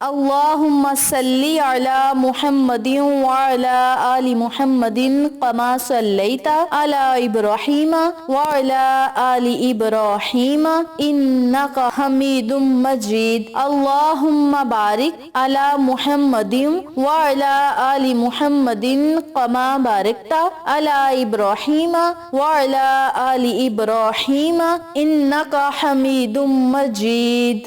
اللہم صلی علی محمد وعلی آل محمد کما صلیت علی ابراہیم وعلی آل ابراہیم انک حمید مجید اللہم بارک علی محمد وعلی آل محمد کما بارکت علی ابراہیم وعلی آل ابراہیم انک حمید مجید۔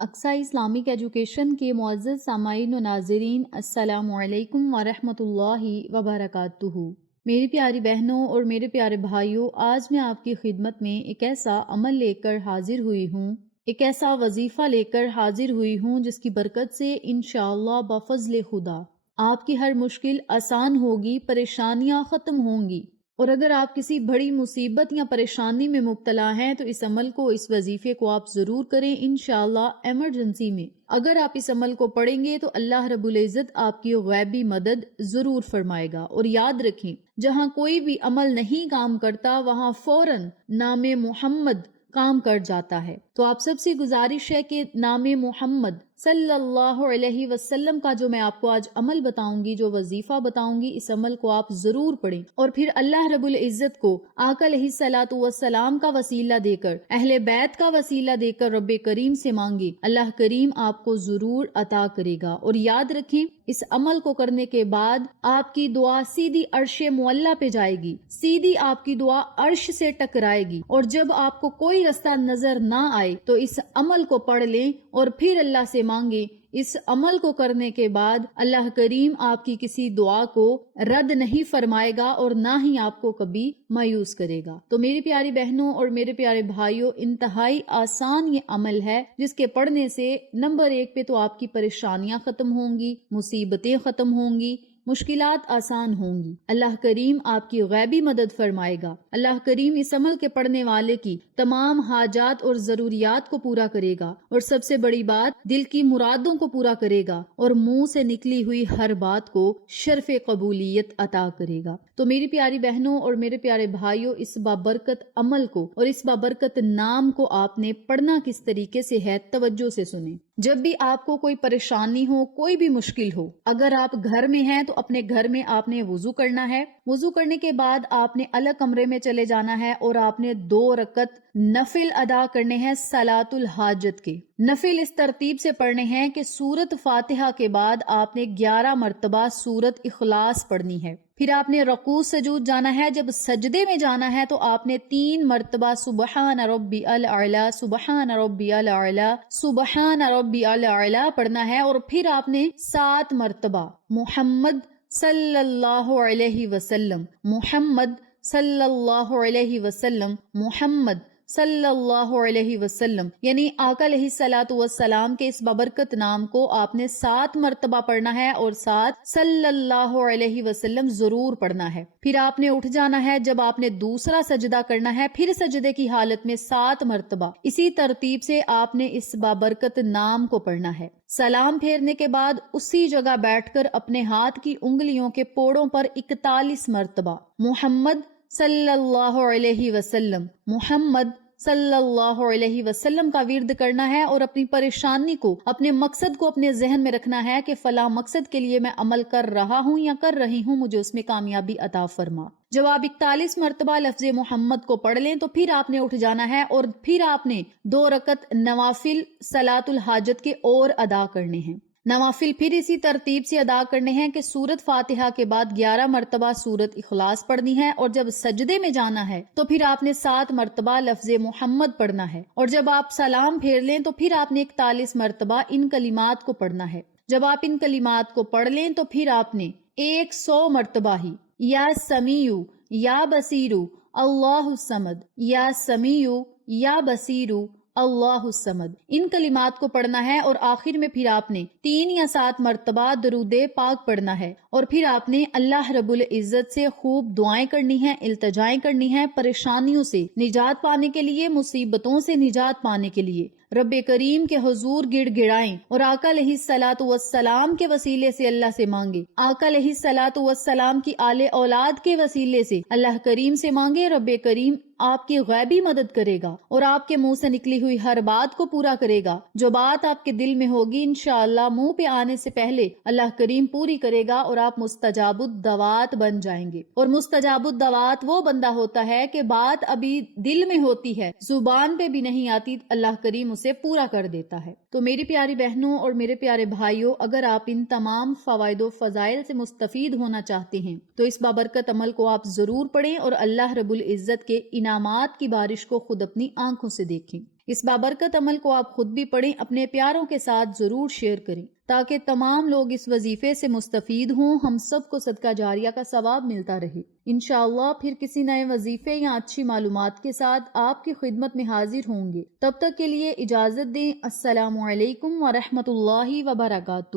اقصی اسلامک ایجوکیشن کے معزز سامعین و ناظرین، السلام علیکم ورحمۃ اللہ وبرکاتہ۔ میری پیاری بہنوں اور میرے پیارے بھائیوں، آج میں آپ کی خدمت میں ایک ایسا عمل لے کر حاضر ہوئی ہوں، ایک ایسا وظیفہ لے کر حاضر ہوئی ہوں جس کی برکت سے انشاءاللہ بفضل خدا آپ کی ہر مشکل آسان ہوگی، پریشانیاں ختم ہوں گی۔ اور اگر آپ کسی بڑی مصیبت یا پریشانی میں مبتلا ہیں تو اس عمل کو، اس وظیفے کو آپ ضرور کریں انشاءاللہ۔ ایمرجنسی میں اگر آپ اس عمل کو پڑھیں گے تو اللہ رب العزت آپ کی غیبی مدد ضرور فرمائے گا۔ اور یاد رکھیں، جہاں کوئی بھی عمل نہیں کام کرتا وہاں فوراً نام محمد کام کر جاتا ہے۔ تو آپ سب سے گزارش ہے کہ نام محمد صلی اللہ علیہ وسلم کا جو میں آپ کو آج عمل بتاؤں گی، جو وظیفہ بتاؤں گی، اس عمل کو آپ ضرور پڑھیں اور پھر اللہ رب العزت کو آقا علیہ الصلوۃ والسلام کا وسیلہ دے کر، اہل بیت کا وسیلہ دے کر رب کریم سے مانگے، اللہ کریم آپ کو ضرور عطا کرے گا۔ اور یاد رکھیں، اس عمل کو کرنے کے بعد آپ کی دعا سیدھی عرش معلیٰ پہ جائے گی، سیدھی آپ کی دعا عرش سے ٹکرائے گی۔ اور جب آپ کو کوئی رستہ نظر نہ آئے تو اس عمل کو پڑھ لیں اور پھر اللہ سے مانگے۔ اس عمل کو کرنے کے بعد اللہ کریم آپ کی کسی دعا کو رد نہیں فرمائے گا اور نہ ہی آپ کو کبھی مایوس کرے گا۔ تو میری پیاری بہنوں اور میرے پیارے بھائیوں، انتہائی آسان یہ عمل ہے جس کے پڑھنے سے نمبر 1 پہ تو آپ کی پریشانیاں ختم ہوں گی، مصیبتیں ختم ہوں گی، مشکلات آسان ہوں گی، اللہ کریم آپ کی غیبی مدد فرمائے گا، اللہ کریم اس عمل کے پڑھنے والے کی تمام حاجات اور ضروریات کو پورا کرے گا، اور سب سے بڑی بات، دل کی مرادوں کو پورا کرے گا، اور منہ سے نکلی ہوئی ہر بات کو شرف قبولیت عطا کرے گا۔ تو میری پیاری بہنوں اور میرے پیارے بھائیوں، اس بابرکت عمل کو اور اس بابرکت نام کو آپ نے پڑھنا کس طریقے سے ہے، توجہ سے سنیں۔ جب بھی آپ کو کوئی پریشانی ہو، کوئی بھی مشکل ہو، اگر آپ گھر میں ہیں تو اپنے گھر میں آپ نے وضو کرنا ہے۔ وضو کرنے کے بعد آپ نے الگ کمرے میں چلے جانا ہے اور آپ نے 2 رکعت نفل ادا کرنے ہیں صلاۃ الحاجت کے۔ نفل اس ترتیب سے پڑھنے ہیں کہ سورت فاتحہ کے بعد آپ نے 11 مرتبہ سورت اخلاص پڑھنی ہے۔ پھر آپ نے رکوع سجود جانا ہے۔ جب سجدے میں جانا ہے تو آپ نے 3 مرتبہ سبحان ربی الاعلی، سبحان ربی الاعلی، سبحان ربی الاعلی پڑھنا ہے، اور پھر آپ نے 7 مرتبہ محمد صلی اللہ علیہ وسلم، محمد صلی اللہ علیہ وسلم، محمد صلی اللہ علیہ وسلم، یعنی آقا علیہ الصلوۃ والسلام کے اس بابرکت نام کو آپ نے 7 مرتبہ پڑھنا ہے اور 7 صلی اللہ علیہ وسلم ضرور پڑھنا ہے۔ پھر آپ نے اٹھ جانا ہے۔ جب آپ نے دوسرا سجدہ کرنا ہے، پھر سجدے کی حالت میں 7 مرتبہ اسی ترتیب سے آپ نے اس بابرکت نام کو پڑھنا ہے۔ سلام پھیرنے کے بعد اسی جگہ بیٹھ کر اپنے ہاتھ کی انگلیوں کے پوڑوں پر 41 مرتبہ محمد صلی اللہ علیہ وسلم، محمد صلی اللہ علیہ وسلم کا ورد کرنا ہے، اور اپنی پریشانی کو، اپنے مقصد کو اپنے ذہن میں رکھنا ہے کہ فلاں مقصد کے لیے میں عمل کر رہا ہوں یا کر رہی ہوں، مجھے اس میں کامیابی عطا فرما۔ جب آپ 41 مرتبہ لفظ محمد کو پڑھ لیں تو پھر آپ نے اٹھ جانا ہے اور پھر آپ نے 2 رکعت نوافل صلاۃ الحاجت کے اور ادا کرنے ہیں۔ نوافل پھر اسی ترتیب سے ادا کرنے ہیں کہ سورت فاتحہ کے بعد 11 مرتبہ سورت اخلاص پڑھنی ہے، اور جب سجدے میں جانا ہے تو پھر آپ نے 7 مرتبہ لفظ محمد پڑھنا ہے، اور جب آپ سلام پھیر لیں تو پھر آپ نے 41 مرتبہ ان کلمات کو پڑھنا ہے۔ جب آپ ان کلمات کو پڑھ لیں تو پھر آپ نے 100 مرتبہ ہی یا سمیع یا بصیر اللہ الصمد، یا سمیع یا بصیر اللہ الصمد، ان کلمات کو پڑھنا ہے، اور آخر میں پھر آپ نے 3 یا 7 مرتبہ درود پاک پڑھنا ہے، اور پھر آپ نے اللہ رب العزت سے خوب دعائیں کرنی ہیں، التجائیں کرنی ہیں، پریشانیوں سے نجات پانے کے لیے، مصیبتوں سے نجات پانے کے لیے رب کریم کے حضور گڑ گڑائیں، اور آقا علیہ الصلوۃ والسلام کے وسیلے سے اللہ سے مانگے، آقا علیہ الصلوۃ والسلام کی آل اولاد کے وسیلے سے اللہ کریم سے مانگے، رب کریم آپ کی غیبی مدد کرے گا اور آپ کے منہ سے نکلی ہوئی ہر بات کو پورا کرے گا۔ جو بات آپ کے دل میں ہوگی انشاءاللہ منہ پہ آنے سے پہلے اللہ کریم پوری کرے گا اور آپ مستجاب الدعوات بن جائیں گے۔ اور مستجاب الدعوات وہ بندہ ہوتا ہے کہ بات ابھی دل میں ہوتی ہے، زبان پہ بھی نہیں آتی، اللہ کریم اسے پورا کر دیتا ہے۔ تو میری پیاری بہنوں اور میرے پیارے بھائیوں، اگر آپ ان تمام فوائد و فضائل سے مستفید ہونا چاہتے ہیں تو اس بابرکت عمل کو آپ ضرور پڑھیں اور اللہ رب العزت کے انعامات کی بارش کو خود اپنی آنکھوں سے دیکھیں۔ اس بابرکت عمل کو آپ خود بھی پڑھیں، اپنے پیاروں کے ساتھ ضرور شیئر کریں تاکہ تمام لوگ اس وظیفے سے مستفید ہوں، ہم سب کو صدقہ جاریہ کا ثواب ملتا رہے۔ انشاءاللہ پھر کسی نئے وظیفے یا اچھی معلومات کے ساتھ آپ کی خدمت میں حاضر ہوں گے۔ تب تک کے لیے اجازت دیں۔ السلام علیکم ورحمۃ اللہ وبرکاتہ۔